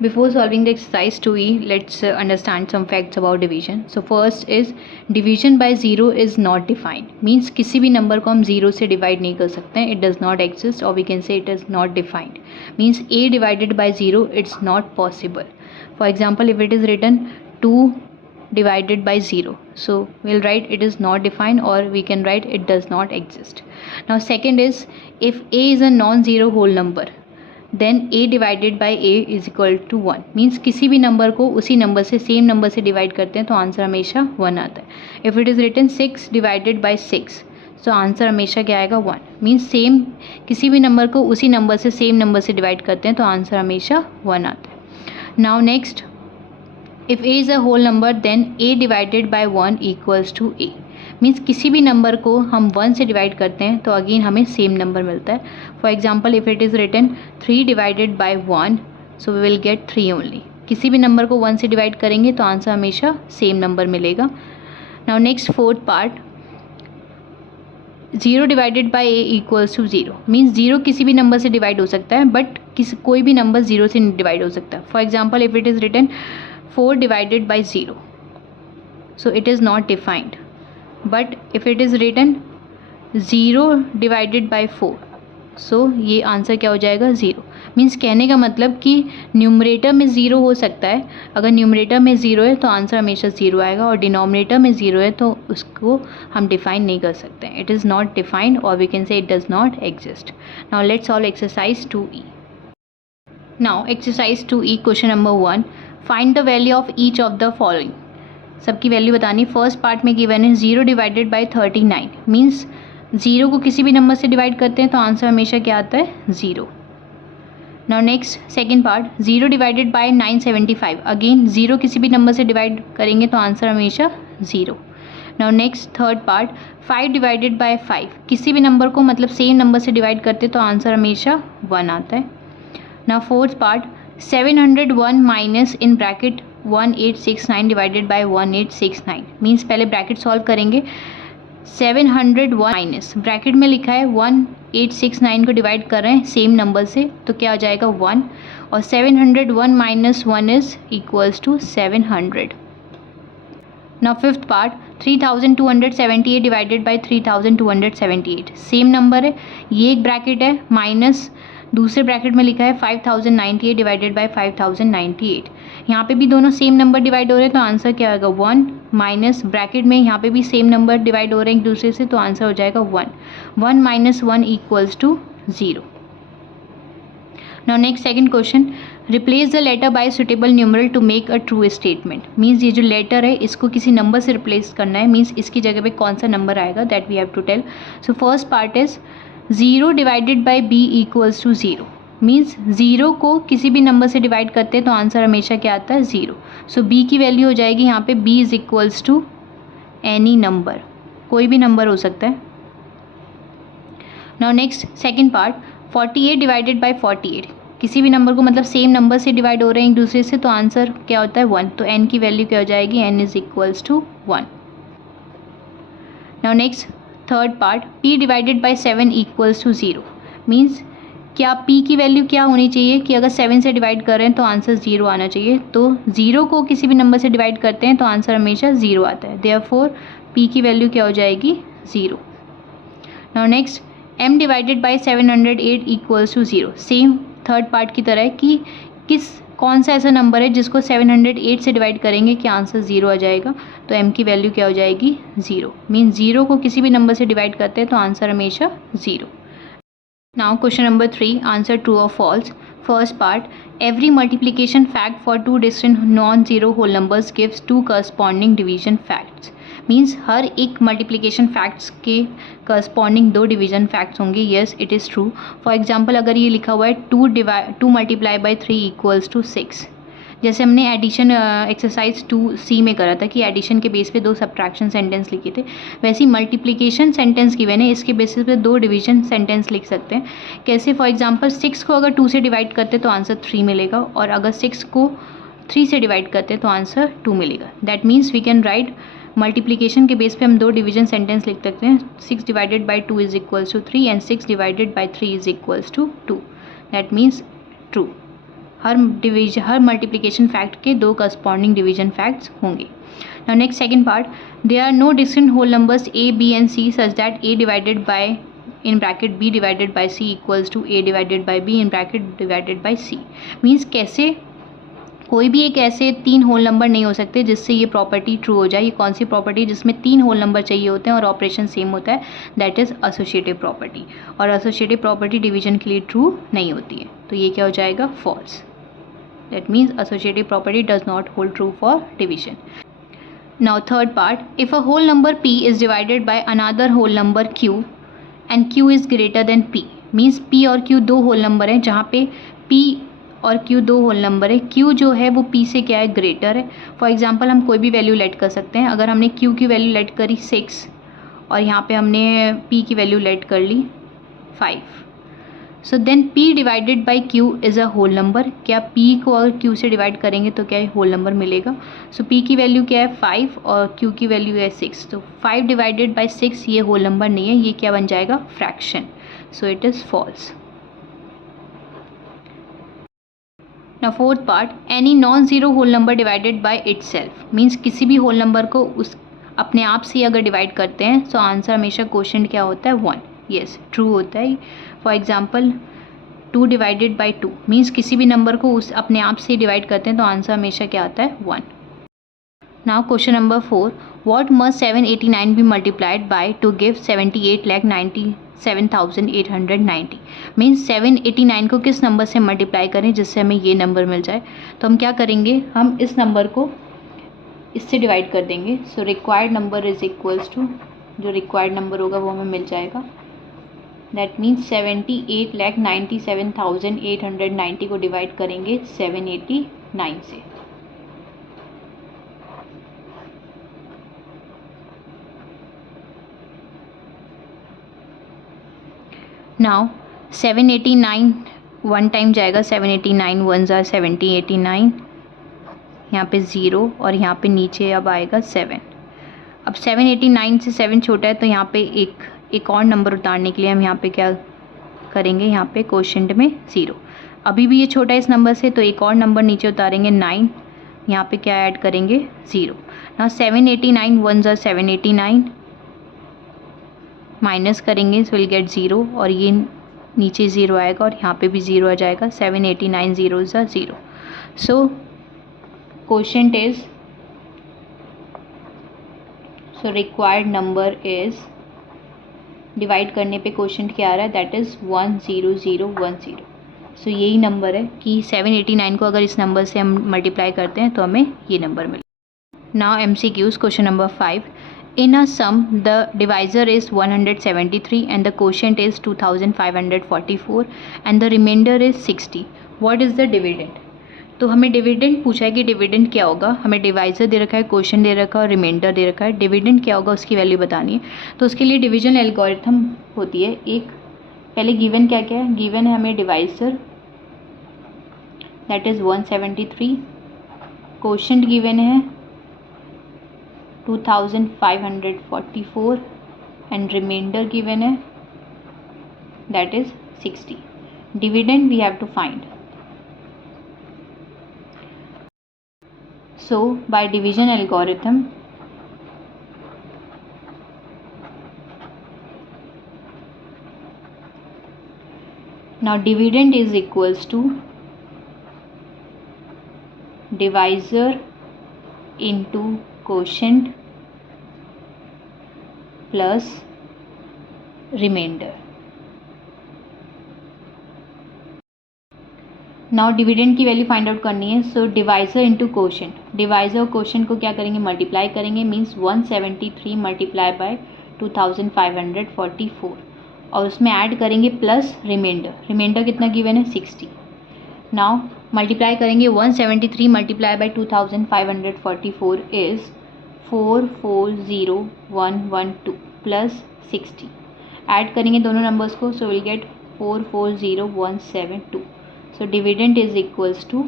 Before solving the exercise 2e, let's understand some facts about division. So first is division by zero is not defined. Means किसी भी number को हम zero से divide नहीं कर सकते हैं. It does not exist, or we can say it is not defined. Means a divided by zero, it's not possible. For example, if it is written 2 divided by 0, so we'll write it is not defined, or we can write it does not exist. Now second is, if a is a non-zero whole number, then a divided by a is equal to 1. Means किसी भी number को उसी number से, same number से divide करते हैं तो answer हमेशा 1 आता है. If it is written 6 divided by 6, तो आंसर हमेशा क्या आएगा 1. मीन्स सेम किसी भी नंबर को उसी नंबर से, सेम नंबर से डिवाइड करते हैं तो आंसर हमेशा 1 आता है. Now next, if a is a whole number then a divided by 1 equals to a. Means किसी भी नंबर को हम 1 से डिवाइड करते हैं तो अगेन हमें सेम नंबर मिलता है. For example, if it is written 3 divided by 1, so we will get 3 only. किसी भी नंबर को 1 से डिवाइड करेंगे तो आंसर हमेशा सेम नंबर मिलेगा. Now next fourth part, 0 divided by a equals to 0. Means 0 किसी भी नंबर से डिवाइड हो सकता है, बट कोई भी नंबर 0 से नहीं डिवाइड हो सकता. For example, if it is written 4 divided by 0, so it is not defined. But if it is written 0 divided by 4, सो ये आंसर क्या हो जाएगा 0. मीन्स कहने का मतलब कि न्यूमरेटर में 0 हो सकता है. अगर न्यूमरेटर में 0 है तो आंसर हमेशा 0 आएगा, और डिनोमिनेटर में 0 है तो उसको हम डिफाइन नहीं कर सकते. इट इज़ नॉट डिफाइंड, और we can say it does not exist. Now let's solve exercise 2e. Now exercise 2e, question number 1, find the value of each of the following. सबकी वैल्यू बतानी. First part में given है 0 divided by 39. Means 0 को किसी भी number से divide करते हैं तो आंसर हमेशा क्या आता है 0. Now next second part, 0 divided by 975. Again 0 किसी भी नंबर से डिवाइड करेंगे तो आंसर हमेशा 0. Now next third part, 5 divided by 5. किसी भी नंबर को मतलब सेम नंबर से डिवाइड करते तो आंसर हमेशा 1 आता है. Now fourth part, 701 minus in bracket 1869 divided by 1869. Means पहले ब्रैकेट सॉल्व करेंगे. 701 माइनस ब्रैकेट में लिखा है 1869 को डिवाइड कर रहे हैं सेम नंबर से, तो क्या हो जाएगा 1. और 701 minus 1 is equals to 700. Now fifth part, 3278 divided by 3278. Same number है, ये एक ब्रैकेट है, माइनस दूसरे ब्रैकेट में लिखा है 5098 डिवाइडेड बाई 5098. यहाँ पे भी दोनों सेम नंबर डिवाइड हो रहे हैं तो आंसर क्या आएगा 1. माइनस ब्रैकेट में यहाँ पे भी सेम नंबर डिवाइड हो रहे हैं एक दूसरे से, तो आंसर हो जाएगा 1. 1 minus 1 equals to 0. Now next second question, replace the letter by suitable numeral to make a true statement. Means ये जो लेटर है इसको किसी नंबर से रिप्लेस करना है. मीन्स इसकी जगह पे कौन सा नंबर आएगा, that we have to tell. So first part is 0 divided by b equals to 0. Means 0 को किसी भी नंबर से डिवाइड करते हैं तो आंसर हमेशा क्या आता है 0. सो b की वैल्यू हो जाएगी यहाँ पे b is equals to any number, कोई भी नंबर हो सकता है. Now next second part, 48 divided by 48. किसी भी नंबर को मतलब सेम नंबर से डिवाइड हो रहे हैं एक दूसरे से, तो आंसर क्या होता है 1. तो n की वैल्यू क्या हो जाएगी, n is equals to 1. Now next third part, p divided by 7 equals to 0. Means क्या p की वैल्यू क्या होनी चाहिए कि अगर 7 से डिवाइड कर रहे हैं तो आंसर 0 आना चाहिए. तो 0 को किसी भी नंबर से डिवाइड करते हैं तो आंसर हमेशा 0 आता है. देयरफॉर p की वैल्यू क्या हो जाएगी 0. Now next, m divided by 708 equals to 0. Same third part की तरह कि कौन सा ऐसा नंबर है जिसको 708 से डिवाइड करेंगे कि आंसर 0 आ जाएगा. तो m की वैल्यू क्या हो जाएगी 0. मीन्स 0 को किसी भी नंबर से डिवाइड करते हैं तो आंसर हमेशा 0. Now question number 3, answer true और false. First part, every multiplication fact for 2 distinct non zero whole numbers gives 2 corresponding division facts. Means हर एक मल्टीप्लिकेशन फैक्ट्स के करस्पॉन्डिंग 2 डिवीजन फैक्ट्स होंगे. Yes, it is true. For example, अगर ये लिखा हुआ है 2 मल्टीप्लाई बाई 3 इक्वल्स टू 6. जैसे हमने एडिशन एक्सरसाइज 2c में करा था कि एडिशन के बेस पे 2 सब्ट्रैक्शन सेंटेंस लिखे थे, वैसे ही मल्टीप्लिकेशन सेंटेंस गिवन है, इसके बेसिस पे 2 डिवीजन सेंटेंस लिख सकते हैं. कैसे, फॉर एग्जांपल 6 को अगर 2 से डिवाइड करते तो आंसर 3 मिलेगा, और अगर 6 को 3 से डिवाइड करते तो आंसर 2 मिलेगा. That means we can write multiplication के बेस पे हम 2 डिवीजन सेंटेंस लिख सकते हैं. 6 divided by 2 is equals to 3 and 6 divided by 3 is equals to 2. That means true. हर मल्टीप्लिकेशन फैक्ट के 2 करस्पॉन्डिंग डिवीजन फैक्ट्स होंगे। Now next second part, there are no distinct whole numbers a, b and c such that a divided by in bracket b divided by c equals to a divided by b in bracket divided by c। Means कैसे कोई भी एक ऐसे 3 whole number नहीं हो सकते जिससे ये प्रॉपर्टी ट्रू हो जाए। ये कौन सी प्रॉपर्टी जिसमें 3 होल नंबर चाहिए होते हैं और ऑपरेशन सेम होता है, दैट इज़ एसोसिएटिव प्रॉपर्टी। और एसोसिएटिव प्रॉपर्टी डिवीजन के लिए ट्रू नहीं होती है, तो ये क्या हो जाएगा, false. That means associative property does not hold true for division. Now third part, if a whole number p is divided by another whole number q and q is greater than p, means p और q 2 whole number हैं जहाँ पे p और q 2 whole number है, q जो है वो p से क्या है, ग्रेटर है। फॉर एग्जांपल हम कोई भी वैल्यू लेट कर सकते हैं। अगर हमने q की वैल्यू लेट करी 6 और यहाँ पे हमने p की वैल्यू लेट कर ली 5, so then p divided by q is a whole number. क्या p को अगर q से डिवाइड करेंगे तो क्या होल नंबर मिलेगा। सो p की वैल्यू क्या है 5 और q की वैल्यू है 6, तो 5 डिवाइडेड बाई 6 ये होल नंबर नहीं है, ये क्या बन जाएगा, fraction. So it is false. Now fourth part, any non-zero whole number divided by itself, means किसी भी होल नंबर को उस अपने आप से अगर डिवाइड करते हैं तो आंसर हमेशा क्वोशंट क्या होता है, 1। येस, ट्रू होता है। For example 2 divided by 2 means किसी भी नंबर को उस अपने आप से डिवाइड करते हैं तो आंसर हमेशा क्या आता है, 1। Now question number 4, what must 789 be multiplied by to give 78,97,890, मीन्स 789 को किस नंबर से मल्टीप्लाई करें जिससे हमें ये नंबर मिल जाए। तो हम क्या करेंगे, हम इस नंबर को इससे डिवाइड कर देंगे। So required number is equals to, जो रिक्वायर्ड नंबर होगा वो हमें मिल जाएगा, दैट मीन्स 78,97,890 को डिवाइड करेंगे 789 से। नाउ 789 वन टाइम जाएगा, 789 वन ज़ा 789, यहाँ पे 0 और यहाँ पे नीचे अब आएगा 7। अब 789 से 7 छोटा है तो यहाँ पे एक और नंबर उतारने के लिए हम यहाँ पे क्या करेंगे, यहाँ पे क्वोशंट में 0। अभी भी ये छोटा है इस नंबर से तो एक और नंबर नीचे उतारेंगे 9, यहाँ पे क्या ऐड करेंगे 0। ना 789 वन ज़ा 789 माइनस करेंगे सो विल गेट 0 और ये नीचे 0 आएगा और यहाँ पे भी 0 आ जाएगा, 789 0 ज़ा 0। So quotient is, so required number is, divide करने पे क्वोशंट क्या आ रहा है, दैट इज़ 10010। सो यही नंबर है कि 789 को अगर इस नंबर से हम मल्टीप्लाई करते हैं तो हमें ये नंबर मिले। Now MCQs, question number 5, in a sum the divisor is 173 and the quotient is 2544 and the remainder is 60, what is the dividend। तो हमें डिविडेंड पूछा है कि डिविडेंड क्या होगा, हमें डिवाइजर दे रखा है, क्वोशंट दे रखा है और रिमाइंडर दे रखा है, डिविडेंड क्या होगा उसकी वैल्यू बतानी है। तो उसके लिए डिवीजन एल्गोरिथम होती है एक, पहले गिवन क्या क्या है, गिवन है हमें divisor that is 173, quotient given है 2544 एंड रिमाइंडर गिवन है that is 60। Dividend we have to find. So by division algorithm, now dividend is equals to divisor into quotient plus remainder। Now dividend की value find out करनी है। सो divisor into quotient, divisor और quotient को क्या करेंगे, multiply करेंगे, means 173 multiply by 2544 और उसमें ऐड करेंगे प्लस रिमाइंडर, रिमाइंडर कितना गिवन है 60। नाउ मल्टीप्लाई करेंगे 173 multiply by 2544 is 440112 plus 60, add करेंगे दोनों नंबर्स को, so will get 440172। So dividend is equals to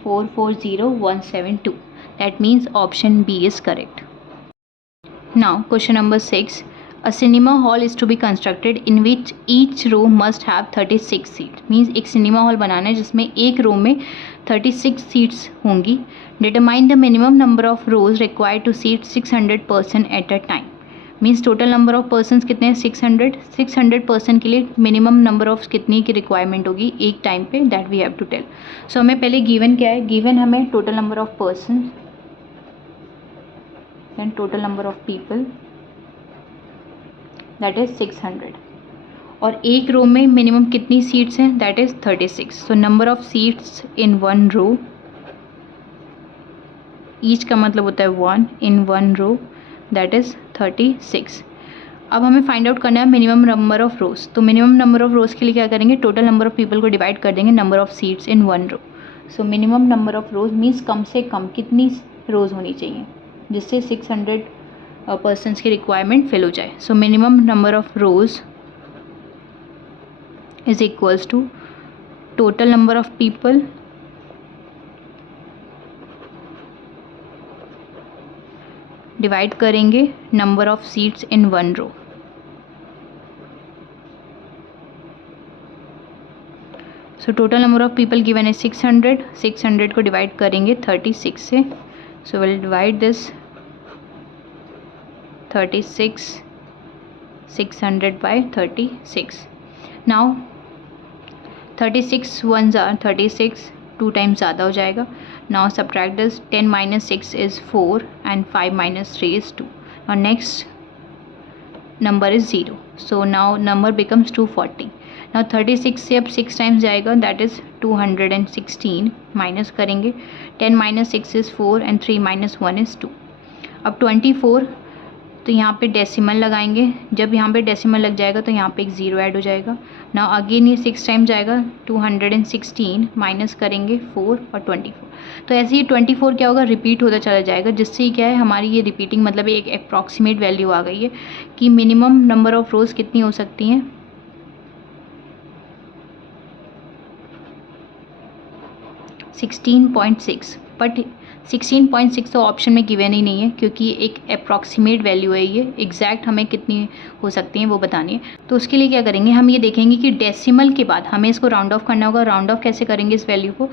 440172. That means option B is correct. Now question number 6. A cinema hall is to be constructed in which each row must have 36 seats. Means एक cinema hall बनाना है जिसमें एक रो में 36 seats होंगी. Determine the minimum number of rows required to seat 600 person at a time. Means total number of persons कितने हैं 600 person के लिए मिनिमम नंबर ऑफ कितनी की रिक्वायरमेंट होगी एक टाइम पे, that we have to tell. So हमें पहले गिवन क्या है, गिवन हमें total number of person and total number of people that is 600 और एक रो में मिनिमम कितनी सीट्स हैं that is 36. So number of seats in one row, each का मतलब होता है 1 in one row, that is 36. अब हमें फाइंड आउट करना है मिनिमम नंबर ऑफ रोज. तो मिनिमम नंबर ऑफ रोज के लिए क्या करेंगे, टोटल नंबर ऑफ पीपल को डिवाइड कर देंगे number of seats in one row. So minimum number of rows means कम से कम कितनी रोज होनी चाहिए जिससे 600 पर्सनस की रिक्वायरमेंट फिल हो जाए. So minimum number of rows is equals to total number of people divide करेंगे number of seats in one row. So total number of people given है 600 को डिवाइड करेंगे 36 से. So will divide this 36 600 by 36. Now 36 1s are 36, 2 times ज़्यादा हो जाएगा. Now subtract this, 10 minus 6 is 4 and 5 minus 3 is 2. Now next number is 0. So now number becomes 240. Now 36 से अब 6 times जाएगा दैट इज़ 216. माइनस करेंगे 10 minus 6 is 4 and 3 minus 1 is 2. अब 24 तो यहाँ पे डेसिमल लगाएंगे. जब यहाँ पे डेसिमल लग जाएगा तो यहाँ पे एक 0 ऐड हो जाएगा. नाउ अगेन ये 6 टाइम जाएगा 216 माइनस करेंगे 4 और 24. तो ऐसे ही 24 क्या होगा, रिपीट होता चला जाएगा जिससे क्या है हमारी ये रिपीटिंग मतलब एक अप्रॉक्सीमेट वैल्यू आ गई है कि मिनिमम नंबर ऑफ रोज कितनी हो सकती हैं 16.6. बट 16.6 तो ऑप्शन में गिवन ही नहीं है क्योंकि एक अप्रॉक्सीमेट वैल्यू है, ये एग्जैक्ट हमें कितनी हो सकती हैं वो बतानी है. तो उसके लिए क्या करेंगे, हम ये देखेंगे कि डेसिमल के बाद हमें इसको राउंड ऑफ करना होगा. राउंड ऑफ कैसे करेंगे, इस वैल्यू को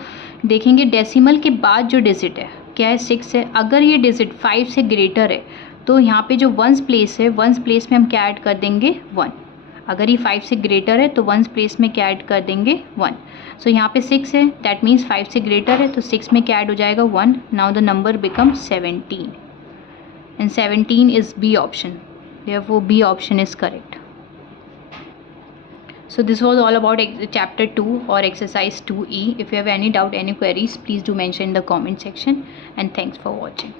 देखेंगे डेसिमल के बाद जो डिजिट है क्या है 6 है. अगर ये डिजिट 5 से ग्रेटर है तो यहाँ पे जो वंस प्लेस है वंस प्लेस में हम क्या ऐड कर देंगे 1. अगर ये 5 से ग्रेटर है तो वंस प्लेस में क्या ऐड कर देंगे 1. सो यहाँ पे 6 है दैट मीन्स 5 से ग्रेटर है तो 6 में क्या ऐड हो जाएगा 1. Now the number become 17 and 17 is B option. Therefore B option is correct. So this was all about chapter 2 or exercise 2E. If you have any doubt, any queries, please do mention in the comment section, and thanks for watching.